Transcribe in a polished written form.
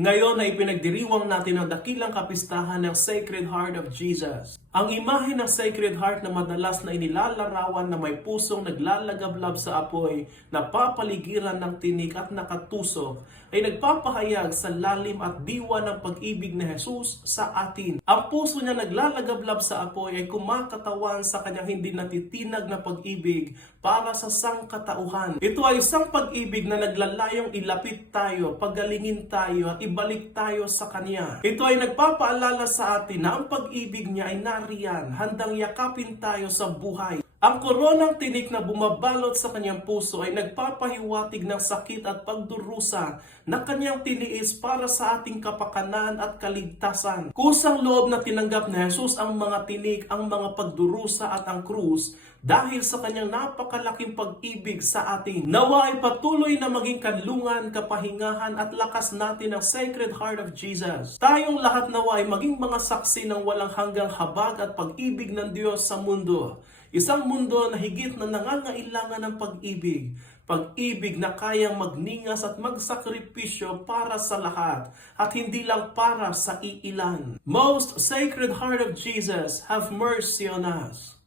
Ngayon ay ipinagdiriwang natin ang dakilang kapistahan ng Sacred Heart of Jesus. Ang imahe ng Sacred Heart na madalas na inilalarawan na may pusong naglalagablab sa apoy, napapaligiran ng tinik at nakatusok, ay nagpapahayag sa lalim at diwa ng pag-ibig ni Jesus sa atin. Ang puso niya naglalagablab sa apoy ay kumakatawan sa kanyang hindi natitinag na pag-ibig para sa sangkatauhan. Ito ay isang pag-ibig na naglalayong ilapit tayo, pagalingin tayo at ibalik tayo sa Kanya. Ito ay nagpapaalala sa atin na ang pag-ibig niya ay nariyan, handang yakapin tayo sa buhay. Ang koronang tinik na bumabalot sa kanyang puso ay nagpapahiwatig ng sakit at pagdurusa na kanyang tiniis para sa ating kapakanan at kaligtasan. Kusang loob na tinanggap ni Jesus ang mga tinik, ang mga pagdurusa at ang krus dahil sa kanyang napakalaking pag-ibig sa atin. Nawa ay patuloy na maging kanlungan, kapahingahan at lakas natin ang Sacred Heart of Jesus. Tayong lahat nawa ay maging mga saksi ng walang hanggang habag at pag-ibig ng Diyos sa mundo. Isang mundo na higit na nangangailangan ng pag-ibig. Pag-ibig na kayang magningas at magsakripisyo para sa lahat at hindi lang para sa iilan. Most Sacred Heart of Jesus, have mercy on us.